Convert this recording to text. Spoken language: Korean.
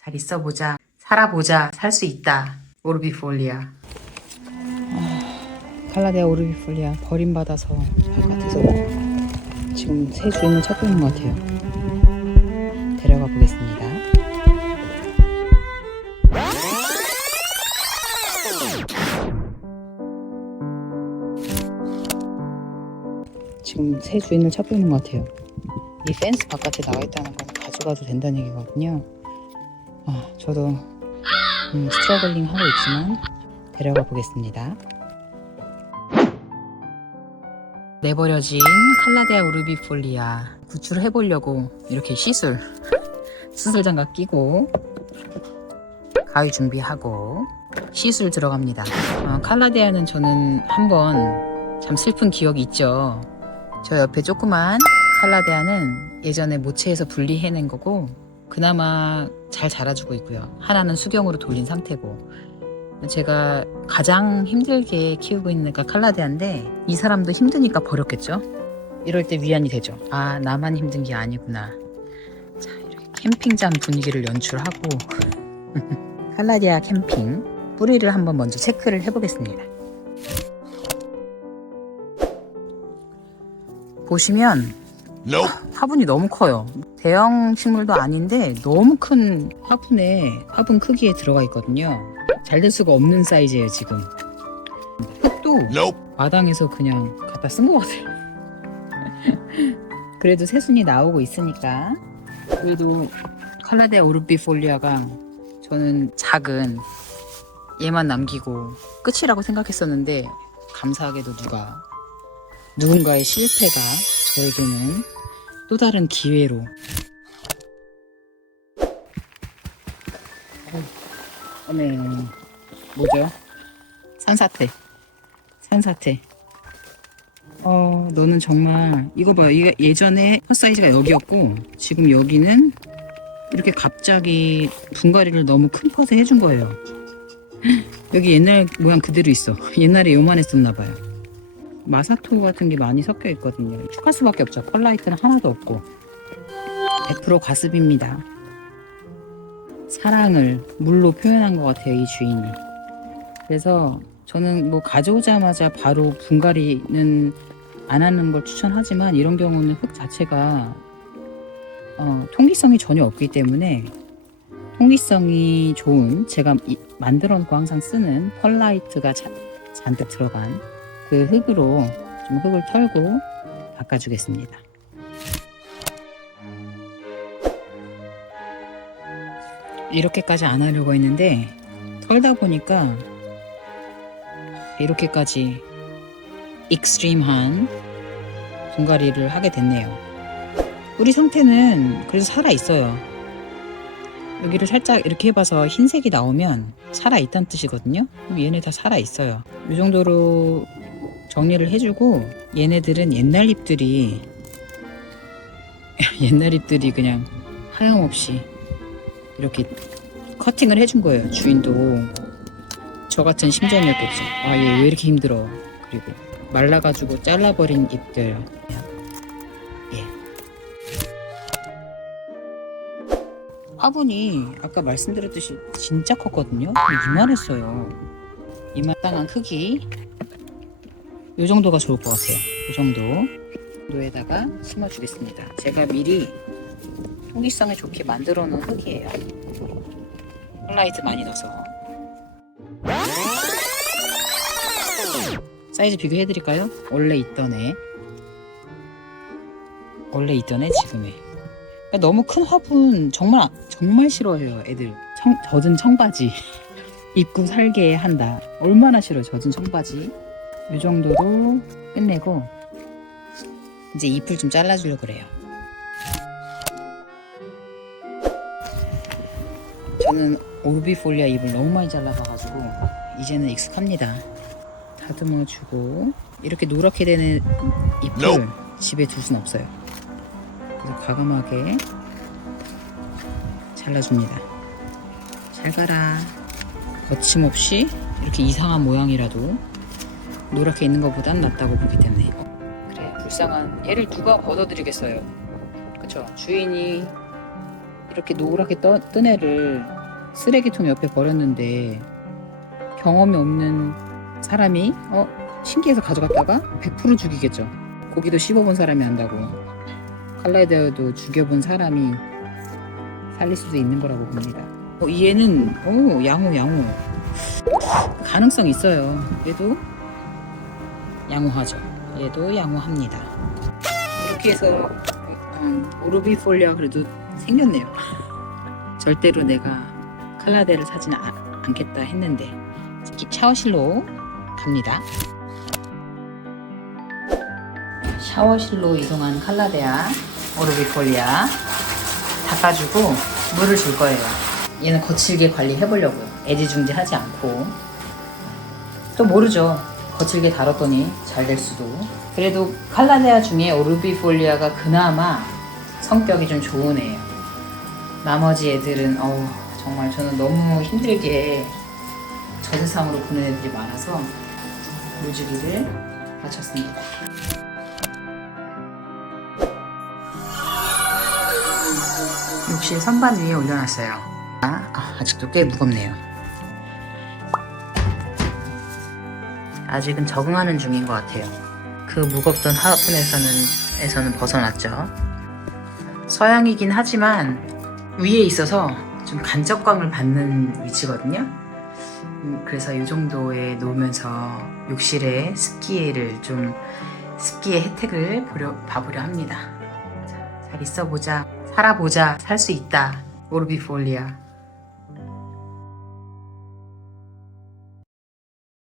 잘 있어 보자. 살아보자. 살 수 있다. 오르비폴리아. 칼라데아 오르비폴리아 버림받아서 바깥에서 지금 새 주인을 찾고 있는 것 같아요. 데려가 보겠습니다. 지금 새 주인을 찾고 있는 것 같아요. 이 펜스 바깥에 나와 있다는 건 가져가도 된다는 얘기거든요. 아, 저도 음, 스트러글링 하고 있지만 데려가 보겠습니다. 내버려진 칼라데아 우르비폴리아 구출을 해보려고 이렇게 시술 수술 장갑 끼고 가위 준비하고 시술 들어갑니다. 어, 칼라데아는 저는 한번 참 슬픈 기억이 있죠. 저 옆에 조그만 칼라데아는 예전에 모체에서 분리해낸 거고 그나마 잘 자라주고 있고요. 하나는 수경으로 돌린 상태고 제가 가장 힘들게 키우고 있는 가 칼라데아인데 이 사람도 힘드니까 버렸겠죠. 이럴 때 위안이 되죠. 아 나만 힘든 게 아니구나. 자 이렇게 캠핑장 분위기를 연출하고 칼라데아 캠핑 뿌리를 한번 먼저 체크를 해보겠습니다. 보시면 Nope. 화분이 너무 커요. 대형 식물도 아닌데 너무 큰 화분에 화분 크기에 들어가 있거든요. 잘 될 수가 없는 사이즈예요 지금. 흙도. 마당에서 그냥 갖다 쓴 것 같아요. 그래도 새순이 나오고 있으니까 그래도 칼라데아 오르비폴리아가 저는 작은 얘만 남기고 끝이라고 생각했었는데 감사하게도 누가 누군가의 실패가 저에게는 또 다른 기회로 어, 네. 뭐죠? 산사태. 산사태. 어 너는 정말 이거 봐요 이게 예전에 컷 사이즈가 여기였고 지금 여기는 이렇게 갑자기 분갈이를 너무 큰 컷에 해준 거예요. 여기 옛날 모양 그대로 있어. 옛날에 요만했었나 봐요. 마사토 같은 게 많이 섞여 있거든요. 축할 수밖에 없죠. 펄라이트는 하나도 없고. 100% 가습입니다 사랑을 물로 표현한 것 같아요 이 주인이 그래서 저는 뭐 가져오자마자 바로 분갈이는 안 하는 걸 추천하지만 이런 경우는 흙 자체가 어, 통기성이 전혀 없기 때문에 통기성이 좋은 제가 이- 만들어 놓고 항상 쓰는 펄라이트가 자- 잔뜩 들어간 그 흙으로 좀 흙을 털고 바꿔주겠습니다. 이렇게까지 안 하려고 했는데 털다 보니까 이렇게까지 익스트림한 분갈이를 하게 됐네요. 뿌리 상태는 그래도 살아 있어요. 여기를 살짝 이렇게 해봐서 흰색이 나오면 살아 있다는 뜻이거든요. 얘네 다 살아 있어요. 이 정도로 정리를 해주고 얘네들은 옛날 잎들이 옛날 잎들이 그냥 하염없이 이렇게 커팅을 해준 거예요. 주인도 저 같은 심정이었겠죠. 아, 얘 왜 이렇게 힘들어. 그리고 말라가지고 잘라버린 잎들. 예. 화분이 아까 말씀드렸듯이 진짜 컸거든요. 이만했어요. 이마땅한 크기. 이 정도가 좋을 것 같아요. 이 정도. 정도에다가 심어주겠습니다. 제가 미리 통기성을 좋게 만들어 놓은 흙이에요. 홀라이트 많이 넣어서. 사이즈 비교해 드릴까요? 원래 있던 애. 원래 있던 애 지금의 그러니까 너무 큰 화분 정말 정말 싫어해요 애들. 청, 젖은 청바지. 입고 살게 한다. 얼마나 싫어 젖은 청바지. 이 정도로 끝내고 이제 잎을 좀 잘라주려고 그래요 저는 오르비폴리아 잎을 너무 많이 잘라봐가지고 이제는 익숙합니다 다듬어 주고 이렇게 노랗게 되는 잎을 Nope. 집에 둘 순 없어요. 그래서 과감하게 잘라줍니다. 잘 가라. 거침없이 이렇게 이상한 모양이라도 노랗게 있는 것보단 낫다고 보기 때문에 그래 불쌍한 얘를 누가 걷어드리겠어요. 그쵸? 주인이 이렇게 노랗게 떠, 뜬 애를 쓰레기통 옆에 버렸는데 경험이 없는 사람이 어 신기해서 가져갔다가 100% 죽이겠죠. 고기도 씹어본 사람이 안다고 칼라데어도 죽여본 사람이 살릴 수도 있는 거라고 봅니다. 어, 이 애는 오 양호 양호 가능성 있어요. 얘도 양호하죠. 얘도 양호합니다. 이렇게 해서 음, 오르비폴리아 그래도 생겼네요. 절대로 내가 칼라데를 사지는 아- 않겠다 했는데 샤워실로 갑니다. 샤워실로 이동한 칼라데아 오르비폴리아 닦아주고 물을 줄 거예요. 얘는 거칠게 관리해 보려고요. 애지중지하지 않고 또 모르죠. 거칠게 다뤘더니 잘 될 수도. 그래도 칼라데아 중에 오르비폴리아가 그나마 성격이 좀 좋은 애예요. 나머지 애들은 어우 정말 저는 너무 힘들게 저 세상으로 보낸 애들이 많아서 물주기를 마쳤습니다. 욕실 선반 위에 올려놨어요. 아, 아, 아직도 꽤 무겁네요. 아직은 적응하는 중인 것 같아요. 그 무겁던 화분에서는 에서는 벗어났죠. 서양이긴 하지만 위에 있어서 좀 간접광을 받는 위치거든요. 음, 그래서 이 정도에 놓으면서 욕실에 습기를 좀 습기의 혜택을 보려, 봐보려 합니다. 자, 잘 있어 보자, 살아보자, 살 수 있다. 오르비폴리아.